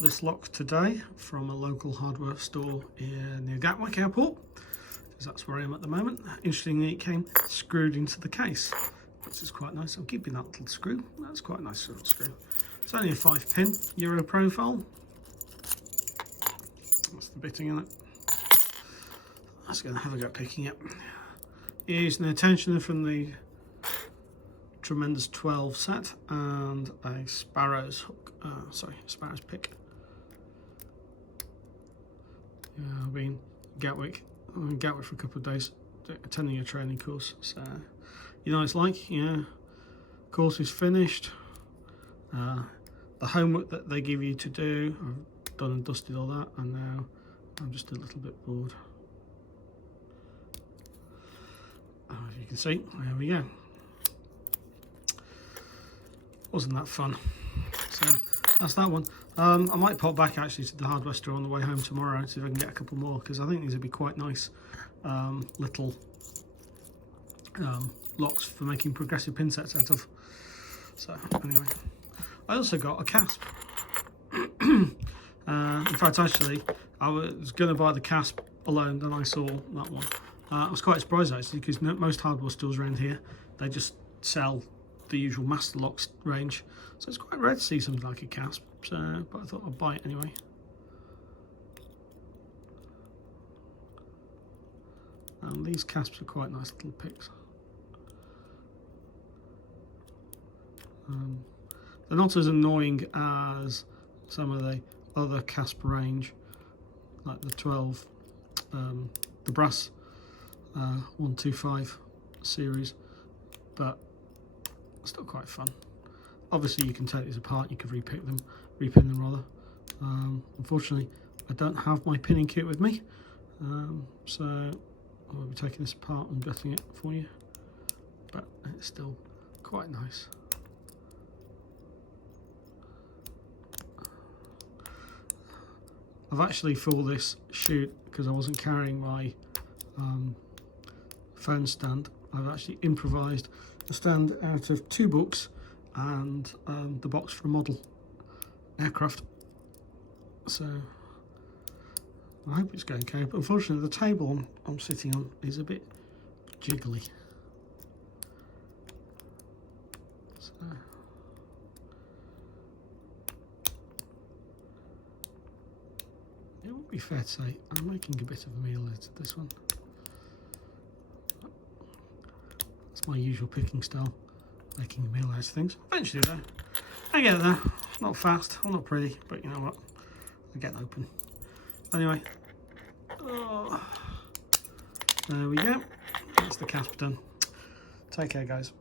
got this lock today from a local hardware store near Gatwick Airport, because that's where I am at the moment. Interestingly, it came screwed into the case, which is quite nice. I'm keeping that little screw. That's quite a nice little screw. It's only a 5-pin Euro profile. That's the bitting in it. That's going to have a go at picking it. Using the tensioner from the Tremendous 12 set and a Sparrows hook. Sparrows pick. Yeah, I've been Gatwick. I'm in Gatwick for a couple of days, attending a training course. So, you know, it's like, yeah, course is finished. The homework that they give you to do, I've done and dusted all that, and now I'm just a little bit bored. As you can see, there we go. Wasn't that fun? So that's that one. I might pop back actually to the hardware store on the way home tomorrow and see if I can get a couple more, because I think these would be quite nice little locks for making progressive pin sets out of. So anyway, I also got a Kasp. In fact, actually, I was going to buy the Kasp alone, then I saw that one. I was quite surprised actually, because most hardware stores around here, they just sell the usual master locks range, so it's quite rare to see something like a Kasp. So, but I thought I'd buy it anyway. And these Kasps are quite nice little picks. They're not as annoying as some of the other Kasp range, like the 12, the brass 125 series, but still quite fun. Obviously you can take these apart, you can repin them rather. Unfortunately I don't have my pinning kit with me, so I'll be taking this apart and gutting it for you, but it's still quite nice. I've actually, for this shoot, because I wasn't carrying my phone stand, I've actually improvised a stand out of 2 books and the box for a model aircraft. So I hope it's going okay, but unfortunately the table I'm sitting on is a bit jiggly. So it would be fair to say I'm making a bit of a meal out of this one. It's my usual picking style, making a meal out of things. Eventually though, I get there. Not fast, I'm not pretty, but you know what, I get open. Anyway, there we go. That's the Kasp done. Take care, guys.